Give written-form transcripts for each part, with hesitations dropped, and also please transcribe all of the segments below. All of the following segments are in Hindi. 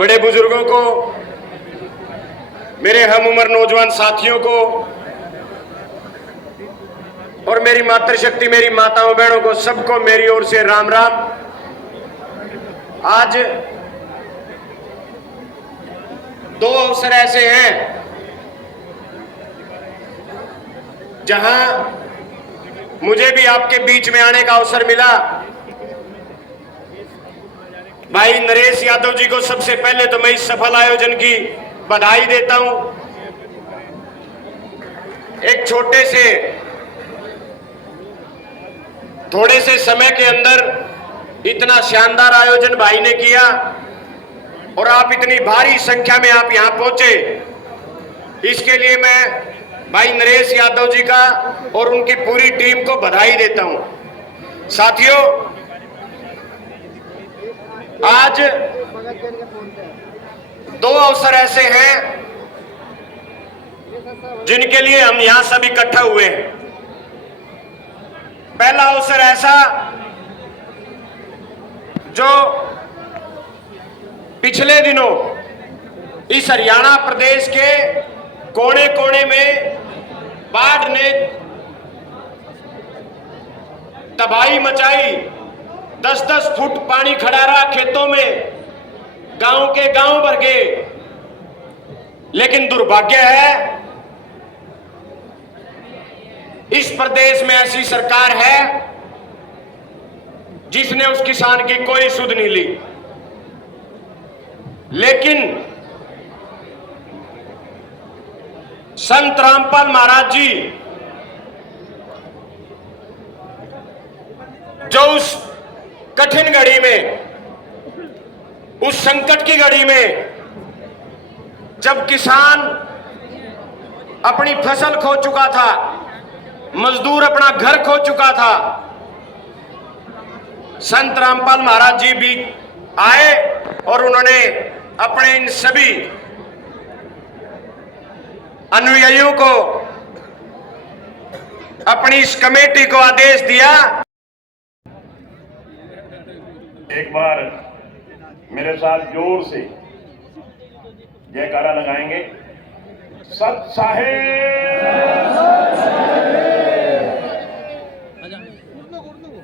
बड़े बुजुर्गों को, मेरे हम उम्र नौजवान साथियों को और मेरी मातृशक्ति, मेरी माताओं बहनों को, सबको मेरी ओर से राम राम। आज दो अवसर ऐसे हैं जहां मुझे भी आपके बीच में आने का अवसर मिला। भाई नरेश यादव जी को सबसे पहले तो मैं इस सफल आयोजन की बधाई देता हूं। एक थोड़े से समय के अंदर इतना शानदार आयोजन भाई ने किया और आप इतनी भारी संख्या में आप यहां पहुंचे, इसके लिए मैं भाई नरेश यादव जी का और उनकी पूरी टीम को बधाई देता हूं। साथियों, आज दो अवसर ऐसे हैं जिनके लिए हम यहां सब इकट्ठा हुए हैं। पहला अवसर ऐसा जो पिछले दिनों इस हरियाणा प्रदेश के कोने कोने में बाढ़ ने तबाही मचाई। 10-10 फुट पानी खड़ा रहा खेतों में, गांव के गांव भर गए। लेकिन दुर्भाग्य है इस प्रदेश में ऐसी सरकार है जिसने उस किसान की कोई सुध नहीं ली। लेकिन संत रामपाल महाराज जी जो उस कठिन घड़ी में, उस संकट की घड़ी में, जब किसान अपनी फसल खो चुका था, मजदूर अपना घर खो चुका था, संत रामपाल महाराज जी भी आए और उन्होंने अपने इन सभी अनुयायियों को, अपनी इस कमेटी को आदेश दिया। एक बार मेरे साथ जोर से जयकारा लगाएंगे। सत साहेब।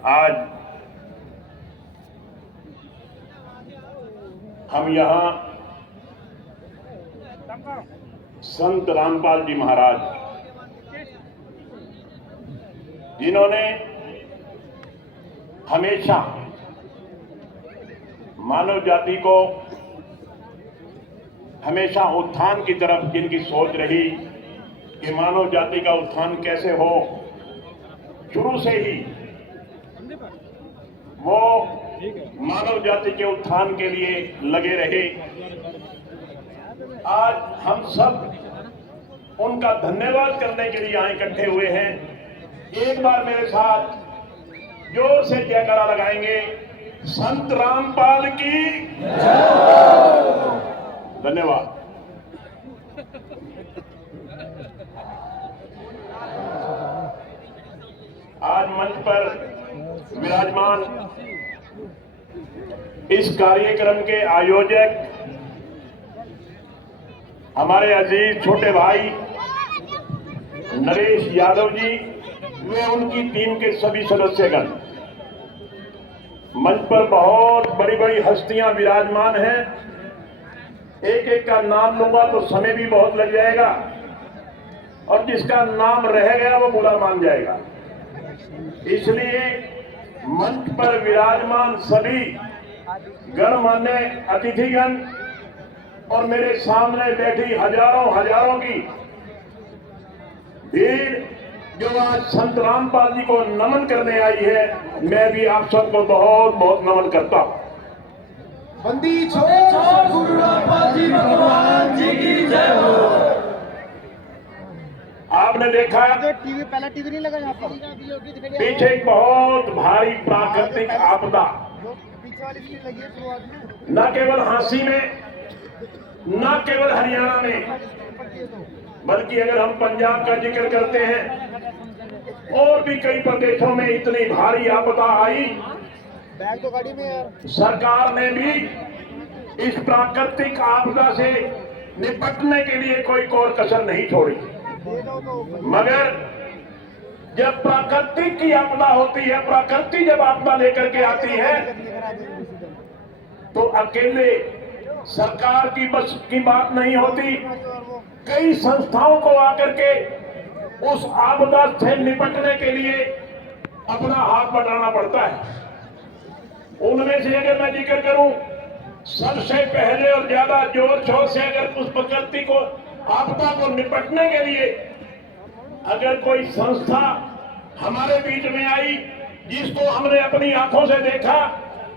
आज हम यहां संत रामपाल जी महाराज, जिन्होंने हमेशा मानव जाति को हमेशा उत्थान की तरफ जिनकी सोच रही कि मानव जाति का उत्थान कैसे हो, शुरू से ही वो मानव जाति के उत्थान के लिए लगे रहे। आज हम सब उनका धन्यवाद करने के लिए यहाँ इकट्ठे हुए हैं। एक बार मेरे साथ जोर से जयकारा लगाएंगे। संत रामपाल की धन्यवाद। आज मंच पर विराजमान इस कार्यक्रम के आयोजक हमारे अजीज छोटे भाई नरेश यादव जी व उनकी टीम के सभी सदस्यगण, मंच पर बहुत बड़ी बड़ी हस्तियां विराजमान हैं। एक एक का नाम लूंगा तो समय भी बहुत लग जाएगा और जिसका नाम रह गया वो बुरा मान जाएगा। इसलिए मंच पर विराजमान सभी गणमान्य अतिथिगण और मेरे सामने बैठी हजारों की भीड़ जो आज संत रामपाल जी को नमन करने आई है, मैं भी आप सबको बहुत बहुत नमन करता हूं। बंदी छोड़ गुरु रामपाल जी भगवान जी की जय हो। आपने देखा टीवी, पहला टीवी नहीं लगा यहाँ पर, पीछे एक बहुत भारी प्राकृतिक आपदा, पीछे वाली स्क्रीन लगी है शुरुआत में, न केवल हांसी में, न केवल हरियाणा में, बल्कि अगर हम पंजाब का जिक्र करते हैं और भी कई प्रदेशों में इतनी भारी आपदा आई, बैग तो गाड़ी में यार। सरकार ने भी इस प्राकृतिक आपदा से निपटने के लिए कोई कोर कसर नहीं छोड़ी। मगर जब प्राकृतिक की आपदा होती है, प्रकृति जब आपदा लेकर के आती है, तो अकेले सरकार की बस की बात नहीं होती। कई संस्थाओं को आकर के उस आपदा से निपटने के लिए अपना हाथ बढ़ाना पड़ता है। उनमें से अगर मैं जिक्र करूं, सबसे पहले और ज्यादा जोर शोर से अगर उस प्रकृति को आपदा को निपटने के लिए अगर कोई संस्था हमारे बीच में आई, जिसको हमने अपनी आंखों से देखा,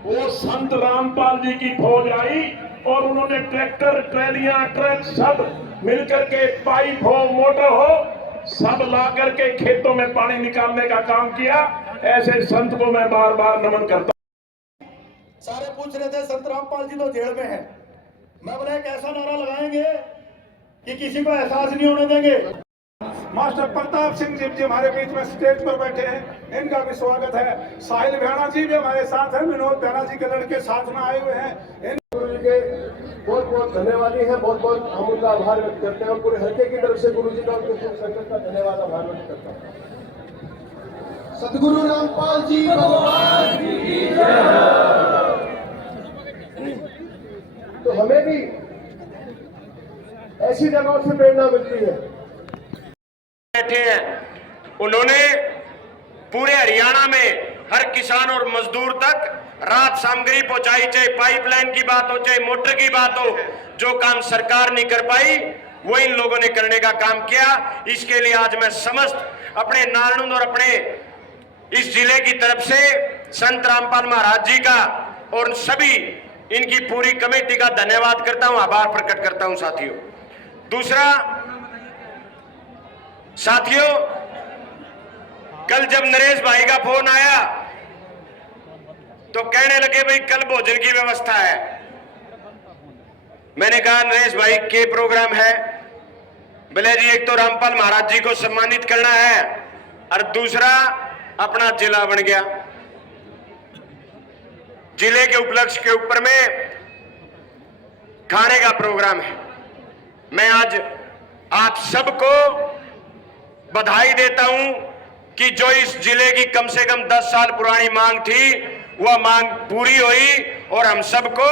वो संत रामपाल जी की फौज आई और उन्होंने ट्रैक्टर, ट्रैलियां, ट्रक सब मिलकर के पाइप हो, मोटर हो, सब ला करके खेतों में पानी निकालने का काम किया। ऐसे संत को मैं बार बार नमन करता हूं। सारे पूछ रहे थे संत रामपाल जी तो जेल में है। मैं बोला एक ऐसा नारा लगाएंगे कि किसी को एहसास नहीं होने देंगे। मास्टर प्रताप सिंह जी हमारे बीच में स्टेज पर बैठे हैं, इनका भी स्वागत है। साहिल भैणा जी भी हमारे साथ हैं, विनोद भैणा जी के लड़के साथ में आए हुए हैं। गुरु जी के बहुत बहुत धन्यवादी हैं, बहुत बहुत हम उनका आभार व्यक्त करते हैं और पूरे हल्के की तरफ से गुरु जी का उनके शुभ संकट का धन्यवाद आभार व्यक्त करता हूँ। सदगुरु रामपाल जी भगवान की जय। तो हमें भी ऐसी जगहों से प्रेरणा मिलती है। बैठे हैं, उन्होंने पूरे हरियाणा में हर किसान और मजदूर तक राहत सामग्री पहुंचाई, चाहे पाइपलाइन की बात हो, चाहे मोटर की बात हो। जो काम सरकार नहीं कर पाई वो इन लोगों ने करने का काम किया। इसके लिए आज मैं समस्त अपने नारनूंद और अपने इस जिले की तरफ से संत रामपाल महाराज जी का और सभी इनकी पूरी कमेटी का धन्यवाद करता हूं, आभार प्रकट करता हूं। दूसरा साथियों, कल जब नरेश भाई का फोन आया तो कहने लगे भाई कल भोजन की व्यवस्था है। मैंने कहा नरेश भाई के प्रोग्राम है? बोले जी एक तो रामपाल महाराज जी को सम्मानित करना है और दूसरा अपना जिला बन गया। जिले के उपलक्ष्य के ऊपर में खाने का प्रोग्राम है। मैं आज आप सबको बधाई देता हूं कि जो इस जिले की कम से कम 10 साल पुरानी मांग थी वह मांग पूरी हुई और हम सबको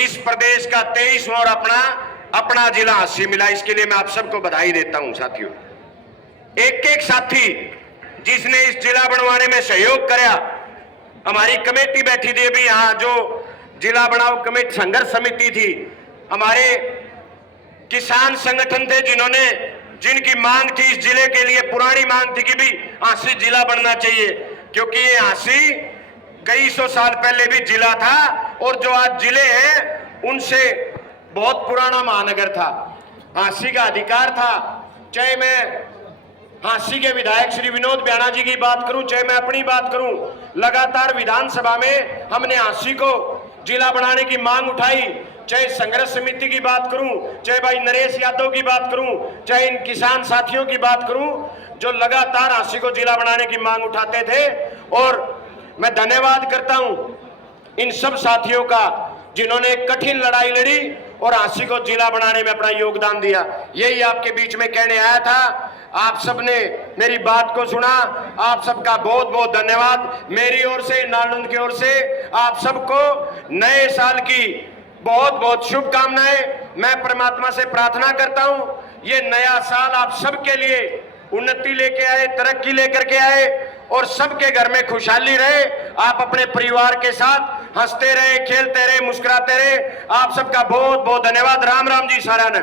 इस प्रदेश का 23वां और अपना जिला हासिल मिला। इसके लिए मैं आप सबको बधाई देता हूं। साथियों, एक एक साथी जिसने इस जिला बनवाने में सहयोग कराया, हमारी कमेटी बैठी थी अभी यहाँ, जो जिला बनाओ कमेटी संघर्ष समिति थी, हमारे किसान संगठन थे जिनकी मांग थी इस जिले के लिए, पुरानी मांग थी कि भी हांसी जिला बनना चाहिए, क्योंकि ये हांसी कई सौ साल पहले भी जिला था और जो आज जिले हैं उनसे बहुत पुराना महानगर था। हांसी का अधिकार था। चाहे मैं हांसी के विधायक श्री विनोद भैणा जी की बात करूं, चाहे मैं अपनी बात करूं, लगातार विधानसभा में हमने हांसी को जिला बनाने की मांग उठाई। चाहे संघर्ष समिति की बात करूं, चाहे भाई नरेश यादव की बात करूं, चाहे इन किसान साथियों की बात करूं, जो लगातार हांसी को जिला बनाने की मांग उठाते थे। और मैं धन्यवाद करता हूं इन सब साथियों का जिन्होंने एक कठिन लड़ाई लड़ी और हांसी को जिला बनाने में अपना योगदान दिया। यही आपके बीच में कहने आया था। आप सबने मेरी बात को सुना, आप सबका बहुत बहुत धन्यवाद। मेरी ओर से, नारनूंद की ओर से आप सबको नए साल की बहुत बहुत शुभकामनाएं। मैं परमात्मा से प्रार्थना करता हूं ये नया साल आप सबके लिए उन्नति लेके आए, तरक्की लेकर के आए और सबके घर में खुशहाली रहे। आप अपने परिवार के साथ हंसते रहे, खेलते रहे, मुस्कुराते रहे। आप सबका बहुत बहुत धन्यवाद। राम राम जी सारा ने।